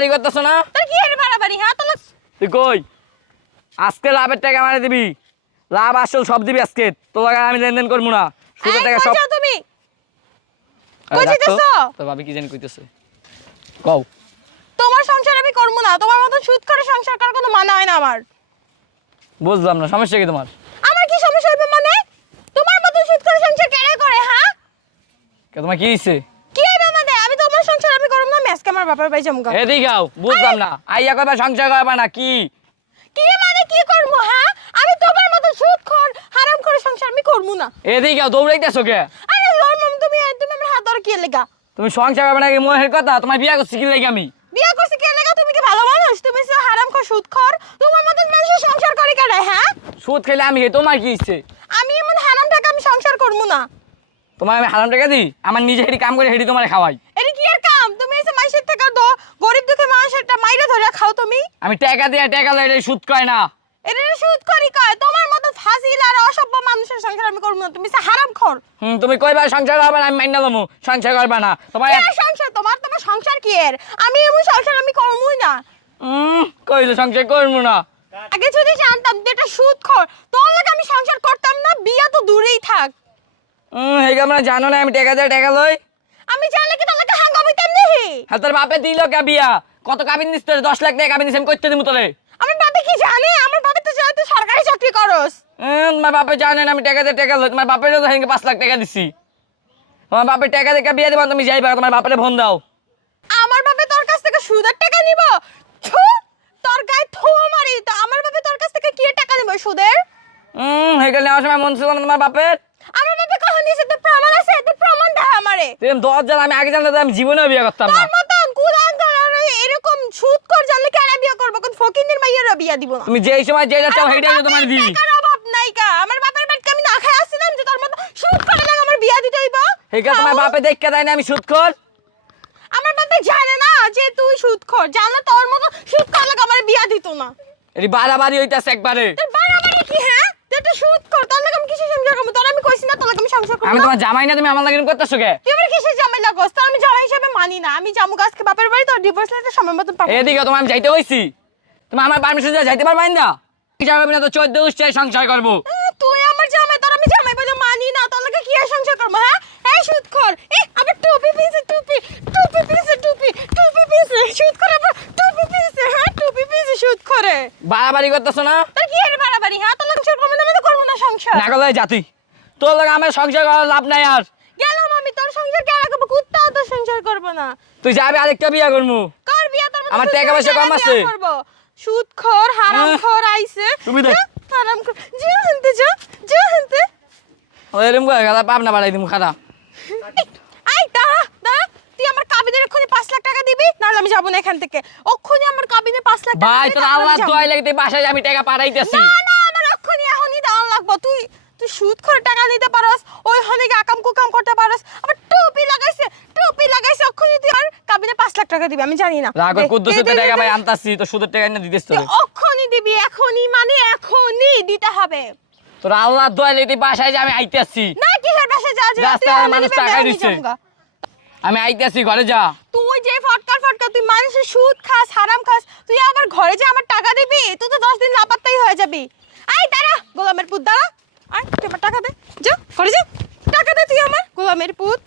বাড়াবাড়ি করতেছ না? তোর কি এর বাড়াবাড়ি? হ্যাঁ তো তুই কই আজকে লাভের টাকা মারে দিবি, লাভ আসল সব দিবি আজকে। তোর লাগা আমি লেনদেন করবো না, সুদের টাকা সব। তুমি কই যাইতেছো? তোর ভাবি কি জানি কইতেছে, কও। তোমার সংসার আমি করব না, তোমার মত সুদ করে সংসার করার কোনো মানে হয় না আমার। বুঝলাম না, সমস্যা কি তোমার? আমার কি সমস্যা হবে মানে? তোমার মত সুদ করে সংসার কেড়ে করে? হ্যাঁ কে তোমার কি হইছে? কি হবে মানে? আমি তোমার সংসার আমি করব না, আমি আজকে আমার বাবার বাড়ি যাবো। এদিকে আও, বুঝলাম না। আইয়া কইবা সংসার করবা না কি? কি মানে কি করব? হ্যাঁ আমি তোমার মত সুদখোর হারাম করে সংসার আমি করব না। এদিকে আও, দৌড়াইতেছো কে? আরে লরমম তুমি আমার হাত ধরে কি লাগা? তুমি সংসার করবে না কি মনের কথা? তোমার বিয়া করছি কি লাগি আমি? বিয়া করছি কি লাগা? তুমি কি ভালো মানুষ? তুমি সে হারামখোর সুদখোর। তোমার মত মানুষের সংসার করে কেডা? হ্যাঁ সুদ খেলে আমি তোমার কি হইছে? আমি এমন হারাম টাকা আমি সংসার করব না। তোমার আমি হারাম টাকা দিই? আমার নিজে হেডি কাম করে হেডি তোমার খাওয়াই। এটা কি এর কাম? তুমি এসে মাইসের টাকা দো, গরিব দুঃখী মানুষের মাইরে ধরে খাও তুমি। আমি টাকা দিয়ে টাকা লই, এটা সুদ কয় না। এটা সুদ করি কয়? তোমার মত ফাজিল আর অসভ্য মানুষের সংসার আমি করব না। তুমি সে হারামখোর। তুমি কইবা সংসার করবে না, আমি মাইনা লমু সংসার করবে না। তোমার এর সংসার তোমার সংসার কি এর? আমি এমন সংসার আমি করবই না। কইলে সংসার করবো না। আগে যদি জানতাম যে এটা সুদখোর, তাহলে আমি সংসার করতাম না, বিয়া তো দূরেই থাক। হেগা আমরা জানো না আমি টাকা দিয়ে টাকা লই। আমি জানলে কি তাহলে হাঙ্গামি কেমনে হি? হ্যাঁ তোর বাপে দিল কে বিয়া? কত কাবিন দিস তোরে? 10 লাখ টাকা কাবিন দিস, আমি করতে দিমু তোরে। আমার বাবা কি জানে? আমার বাবা তো জানে তুই সরকারি চাকরি করস। তোমার বাপে জানে না আমি টাকা দিয়ে টাকা লই। তোমার বাপের তো হেঙ্গে 5 লাখ টাকা দিছি। তোমার বাপের টাকা দিয়ে বিয়া দিবা, তুমি যাইবা, তোমার বাপের ফোন দাও। আমার বাবা তোর কাছ থেকে সুদের টাকা নিব? ছু, তোর গায়ে থু মারি। তো আমার বাবা তোর কাছ থেকে কি টাকা নিব সুদের? হেগা নেওয়ার সময় মন ছিল না তোমার বাপের? আমার বাবা কখন নিছে? তো প্রমাণ আছে? তুই প্রমাণ দে আমারে। তুমি 10 জন আমি আগে জানলে তো আমি জীবনেও বিয়ে করতাম না। তোর মতন কুলাঙ্গার আর এরকম সুদখোর জানলে কেন বিয়ে করব? কোন ফকিন্নির মাইয়ারা বিয়া দিব না। তুমি যেই সময় যেটা চাও সেইটাই তো তোমার দিই। টাকার অভাব নাই কা? আমার বাপের বাড়িতে আমি না খাই আসছিলাম যে তোর মত সুদ করে লাগে আমার বিয়া দিতে হইব? হেগা তোমার বাপে দেখকে দেয় না আমি সুদখোর? আমার বাবা জানে না যে তুই সুদখোর। জানলে তোর মত সুদখোর লাগে আমার বিয়া দিত না। এটি বাড়াবাড়ি হইতাছে একবারে। তোর বাড়াবাড়ি কি? হ্যাঁ তুই একটা সুদখোর, তোর লাগে আমি কিসের সংসার করব? তোর আমি কইছি না তোর লাগে আমি সংসার করব আমি না? তোমার জামাই না, তুমি আমার লাগে এরকম করতেছো কে? তুই আমার কিসের জামাই লাগস? তোর আমি জামাই হিসেবে মানি না। আমি জামু গাছকে বাপের বাড়ি, তোর ডিভোর্স লেটার সময় মতন পাবো। এদিকে তোমার আমি যাইতে হইছি, তুমি আমার পারমিশন দিয়ে যাইতে পারবাই না? যাবে না তো 14 উষ্টায় সংসার করবো। তুই আমার জামাই, তোর আমি জামাই বলে মানি না। তোর লাগে কি আর সংসার করব? হ্যাঁ এই সুদখোর। আবার টুপি পিছে টুপি, টুপি পিছে টুপি, টুপি পিছে সুদখোর, আবার টুপি পিছে। হ্যাঁ টুপি পিছে সুদখোরে। বাড়াবাড়ি করতেছো না? তোর কি এর বাড়াবাড়ি? হ্যাঁ তোর সংসার করব না, আমি তো করব না সংসার। না করলে জাতি তোর লাগে আমার সংসার করার লাভ নাই আর। গেলাম আমি, তোর সংসার কে রাখবো? কুত্তাও তো সংসার করব না। তুই যাবি আরেকটা বিয়া করবো। কার বিয়া? তোর মতো আমার সুদখোর টাকা পয়সা বিয়া কম আছে। করব? সুদখোর হারামখোর আইছে। তুমি দেখ। হারামখোর যা হানতে যা, যা হানতে। এরকম করে গাদা পাপ না বাড়াই দিমু খাতা। আই দাঁড়া দাঁড়া, তুই আমার কাবিনের এক্ষুনি 5 লাখ টাকা দিবি, নাহলে আমি যাবো না এখান থেকে। অক্ষুনি আমার কাবিনে 5 লাখ টাকা ভাই দিবি, তোর তারপর আল্লাহ আমি যাবো। দোয়াই লাগতে বাসায় আমি টাকা পাঠাইতেছি। না না, আমার অক্ষুনি এখনই দেওয়া লাগবো। তুই তুই সুদ করে টাকা নিতে পারস, ওই হনিকে আকাম কুকাম করতে পারস, আবার টুপি লাগাইছে অক্ষুনি তুই আর কাবিনে 5 লাখ টাকা দিবি। আমি জানি না। রাগ দে, কুদ্দুসের দে, দে, টাকা দে, ভাই দে। আনতাছি, তো সুদের টাকা না দিতেছ তুই তোরে। অক্ষুনি দিবি, এখনই মানে এখনই দিতে হবে। তোর আল্লাহ দোয়াই লাগতে বাসায় আমি আইতেছি। না কিসের বাসা যা যা, তুই রাস্তায় আমার মানুষ দিবি, টাকা আমি দিচ্ছে। যামগা। আমি আইতেছি, ঘরে যা। তুই যে ফটকা তুই মানুষের সুদ খাস, হারাম খাস, তুই আবার ঘরে যে আমার টাকা দিবি? তুই তো 10 দিন লাপাত্তাই হয়ে যাবি। আই দাঁড়া গোলামের পুত, দাঁড়া। আয় তুই আমার টাকা দে, যা ঘরে যা, টাকা দে তুই আমার গোলামের পুত।